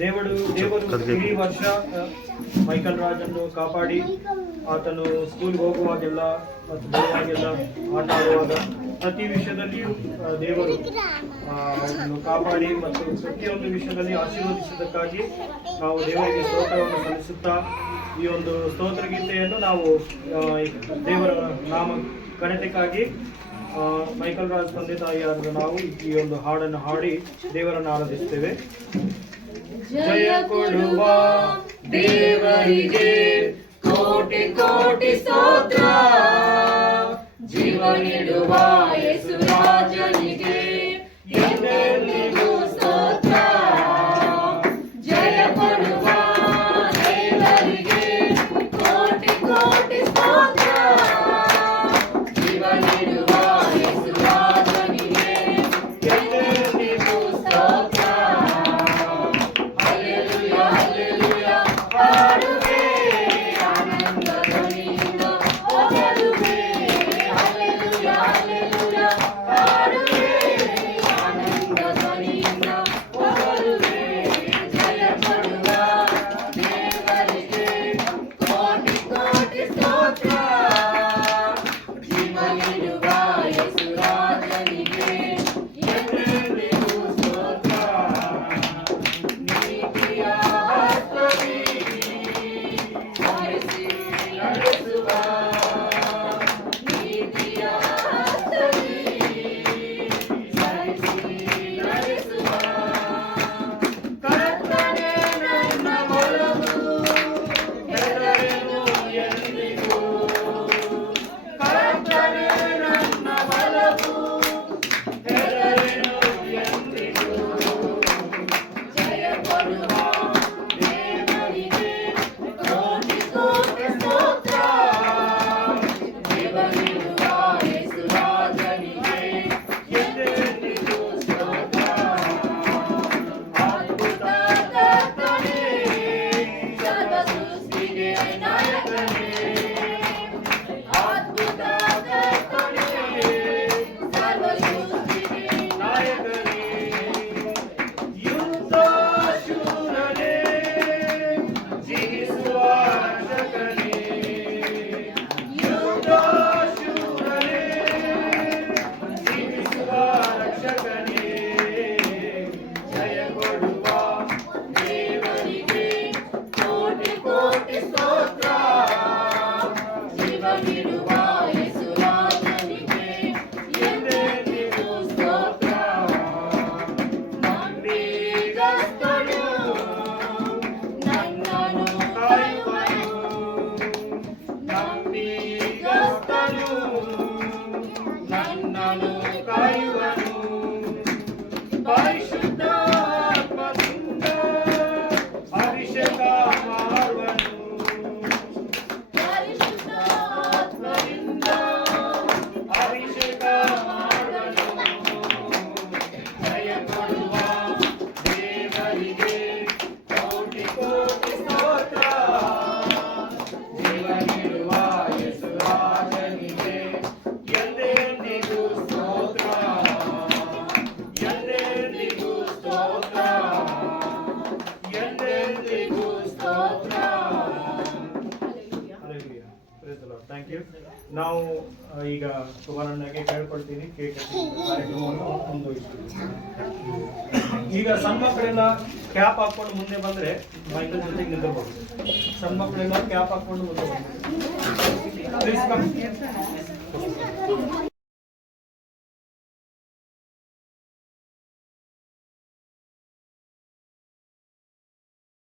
ದೇವರು ಇಡೀ ವರ್ಷ ಮೈಕಲ್ ರಾಜನ್ನು ಕಾಪಾಡಿ ಆತನು ಸ್ಕೂಲ್ಗೆ ಹೋಗುವಾಗೆಲ್ಲ ಮತ್ತು ಬರುವಾಗೆಲ್ಲ ಆಟ ಆಡುವಾಗ ಪ್ರತಿ ವಿಷಯದಲ್ಲಿಯೂ ದೇವರು ಅವನನ್ನು ಕಾಪಾಡಿ ಮತ್ತು ಪ್ರತಿಯೊಂದು ವಿಷಯದಲ್ಲಿ ಆಶೀರ್ವದಿಸಿದ್ದಕ್ಕಾಗಿ ನಾವು ದೇವರಿಗೆ ಸ್ತೋತ್ರವನ್ನು ಸಲ್ಲಿಸುತ್ತಾ ಈ ಒಂದು ಸ್ತೋತ್ರ ಗೀತೆಯನ್ನು ನಾವು ದೇವರ ನಾಮ ಘನತೆಗಾಗಿ ಮೈಕಲ್ ರಾಜ್ ತಂದೆ ತಾಯಿಯಾದ ನಾವು ಈ ಒಂದು ಹಾಡನ್ನು ಹಾಡಿ ದೇವರನ್ನು ಆರಾಧಿಸುತ್ತೇವೆ. ಜಯ ಕೊಡುವ ದೇವರಿಗೆ ಕೋಟಿ ಕೋಟಿ ಸ್ತೋತ್ರ, ಜೀವ ನೀಡುವ ಯೇಸು ರಾಜನಿಗೆ ಎಂದೆಂದಿಗೂ ಸ್ತೋತ್ರ. ಜಯ ಕೊಡುವ ದೇವರಿಗೆ ಕೋಟಿ ಕೋಟಿ ಸ್ತೋತ್ರ, ಜೀವ ನೀಡುವ ಯೇಸು ರಾಜನಿಗೆ ಎಂದೆಂದಿಗೂ ಸ್ತೋತ್ರ. ನಾವು ಈಗ ಸುವರ್ಣಗೆ ಕೇಳ್ಕೊಳ್ತೀನಿ ಕಾರ್ಯಕ್ರಮವನ್ನು ಮುಂದುವರಿಸ್ತೀವಿ. ಈಗ ಸಣ್ಣ ಮಕ್ಕಳೆಲ್ಲ ಕ್ಯಾಪ್ ಹಾಕೊಂಡು ಮುಂದೆ ಬಂದ್ರೆ ಮೈಕಲ್ ಜೊತೆಗೆ ನಿಂತಿರ್ಬೋದು. ಸಣ್ಣ ಮಕ್ಕಳೆಲ್ಲ ಕ್ಯಾಪ್ ಹಾಕೊಂಡು ಮುಂದೆ ಬಂದ್ರೆ